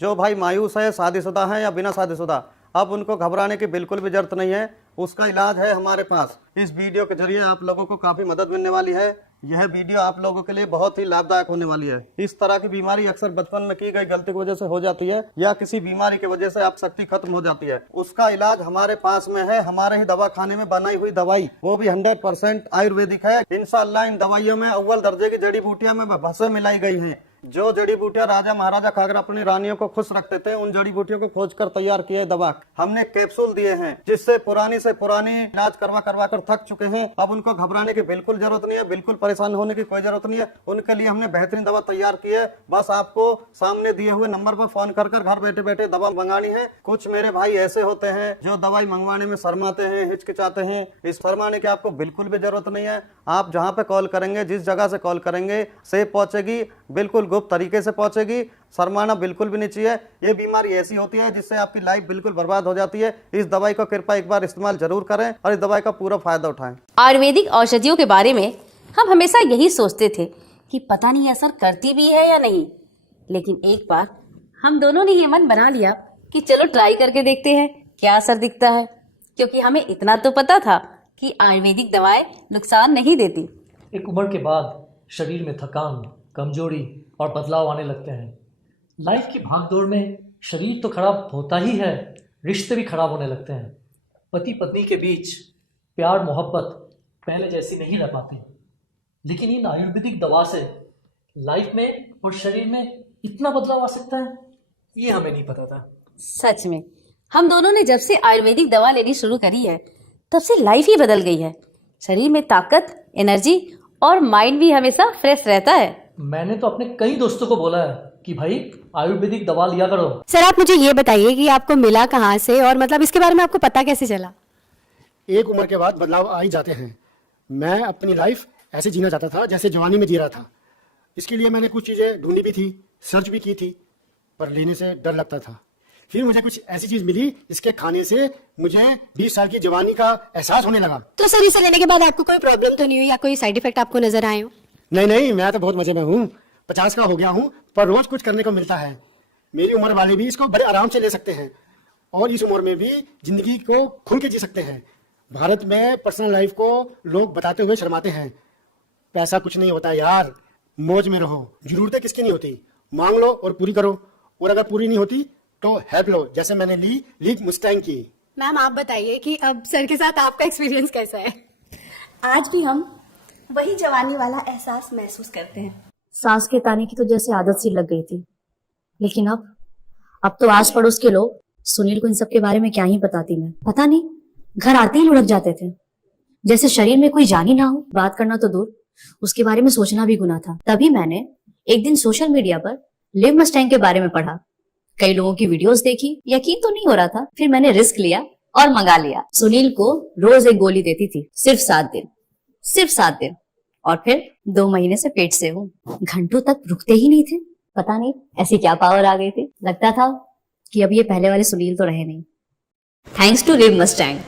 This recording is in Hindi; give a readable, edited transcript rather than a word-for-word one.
जो भाई मायूस है, शादीशुदा है या बिना शादीशुदा, अब उनको घबराने की बिल्कुल भी जरूरत नहीं है। उसका इलाज है हमारे पास। इस वीडियो के जरिए आप लोगों को काफ़ी मदद मिलने वाली है। यह वीडियो आप लोगों के लिए बहुत ही लाभदायक होने वाली है। इस तरह की बीमारी अक्सर बचपन में की गई गलती की वजह से हो जाती है या किसी बीमारी की वजह से आप शक्ति खत्म हो जाती है। उसका इलाज हमारे पास में है। हमारे ही दवा खाने में बनाई हुई दवाई, वो भी 100% आयुर्वेदिक है। इंशाअल्लाह इन दवाइयों में अव्वल दर्जे की जड़ी बूटियां में भस्म मिलाई गई हैं। जो जड़ी बूटियां राजा महाराजा खाकर अपनी रानियों को खुश रखते थे, उन जड़ी बूटियों को खोजकर तैयार किए दवा हमने कैप्सूल दिए हैं, जिससे पुरानी से पुरानी इलाज करवा करवा कर थक चुके हैं। अब उनको घबराने की बिल्कुल जरूरत नहीं है, बिल्कुल परेशान होने की कोई जरूरत नहीं है। उनके लिए हमने बेहतरीन दवा तैयार की है। बस आपको सामने दिए हुए नंबर पर फोन कर घर बैठे बैठे दवा मंगानी है। कुछ मेरे भाई ऐसे होते हैं जो दवाई मंगवाने में शर्माते हैं, हिचकिचाते हैं। इस शर्माने की आपको बिल्कुल भी जरूरत नहीं है। आप जहाँ पे कॉल करेंगे, जिस जगह से कॉल करेंगे, सेफ पहुंचेगी, बिल्कुल गुप्त तरीके से पहुंचेगी। शर्माना बिल्कुल भी नहीं चाहिए। ये बीमारी ऐसी होती है जिससे आपकी लाइफ बिल्कुल बर्बाद हो जाती है। इस दवाई को कृपया एक बार इस्तेमाल जरूर करें और इस दवाई का पूरा फायदा उठाएं। आयुर्वेदिक औषधियों के बारे में हम हमेशा यही सोचते थे कि पता नहीं असर करती भी है या नहीं, लेकिन एक बार हम दोनों ने ये मन बना लिया कि चलो ट्राई करके देखते हैं क्या असर दिखता है, क्योंकि हमें इतना तो पता था कि आयुर्वेदिक दवाएं नुकसान नहीं देती। एक उम्र के बाद शरीर में थकान, कमजोरी और बदलाव आने लगते हैं। लाइफ की भागदौड़ में शरीर तो खराब होता ही है, रिश्ते भी खराब होने लगते हैं। पति पत्नी के बीच प्यार मोहब्बत पहले जैसी नहीं रह पाती। लेकिन इन आयुर्वेदिक दवा से लाइफ में और शरीर में इतना बदलाव आ सकता है, ये हमें नहीं पता था। सच में हम दोनों ने जब से आयुर्वेदिक दवा लेनी शुरू करी है, तब से लाइफ ही बदल गई है। शरीर में ताकत, एनर्जी और माइंड भी हमेशा फ्रेश रहता है। मैंने तो अपने कई दोस्तों को बोला है कि भाई आयुर्वेदिक दवा लिया करो। सर आप मुझे ये बताइए कि आपको मिला कहाँ से, और मतलब इसके बारे में आपको पता कैसे चला? एक उम्र के बाद बदलाव आ ही जाते हैं। मैं अपनी लाइफ ऐसे जीना चाहता था जैसे जवानी में जी रहा था। इसके लिए मैंने कुछ चीज़ें ढूंढी भी थी, सर्च भी की थी, पर लेने से डर लगता था। फिर मुझे कुछ ऐसी चीज़ मिली जिसके खाने से मुझे 20 साल की जवानी का एहसास होने लगा। तो सर इसे लेने के बाद आपको कोई प्रॉब्लम तो नहीं हुई या कोई साइड इफेक्ट आपको नजर आए हो? नहीं, मैं तो बहुत मजे में हूँ। 50 का हो गया हूँ, पर रोज कुछ करने को मिलता है। मेरी उम्र वाले भी इसको बड़े आराम से ले सकते हैं और इस उम्र में भी जिंदगी को खुल के जी सकते हैं। भारत में पर्सनल लाइफ को लोग बताते हुए शर्माते हैं। पैसा कुछ नहीं होता यार, मौज में रहो। जरूरतें किसकी नहीं होती, मांग लो और पूरी करो, और अगर पूरी नहीं होती तो हेल्प लो, जैसे मैंने ली मुस्टैंग की। मैम आप बताइए कि अब सर के साथ आपका एक्सपीरियंस कैसा है? आज भी हम वही जवानी वाला एहसास महसूस करते हैं। सांस के ताने की तो जैसे आदत सी लग गई थी, लेकिन अब तो आस पड़ोस के लोग सुनील को इन सब के बारे में क्या ही बताती मैं। पता नहीं, घर आते ही लुढ़क जाते थे, जैसे शरीर में कोई जान ही ना हो। बात करना तो दूर, उसके बारे में सोचना भी गुनाह था। तभी मैंने एक दिन सोशल मीडिया पर लिव मस्टैंग के बारे में पढ़ा, कई लोगों की वीडियोस देखी, यकीन तो नहीं हो रहा था। फिर मैंने रिस्क लिया और मंगा लिया। सुनील को रोज एक गोली देती थी, सिर्फ 7 दिन, और फिर 2 महीने से पेट से हूँ। घंटों तक रुकते ही नहीं थे। पता नहीं ऐसी क्या पावर आ गई थी। लगता था कि अब ये पहले वाले सुनील तो रहे नहीं। Thanks to live Mustang.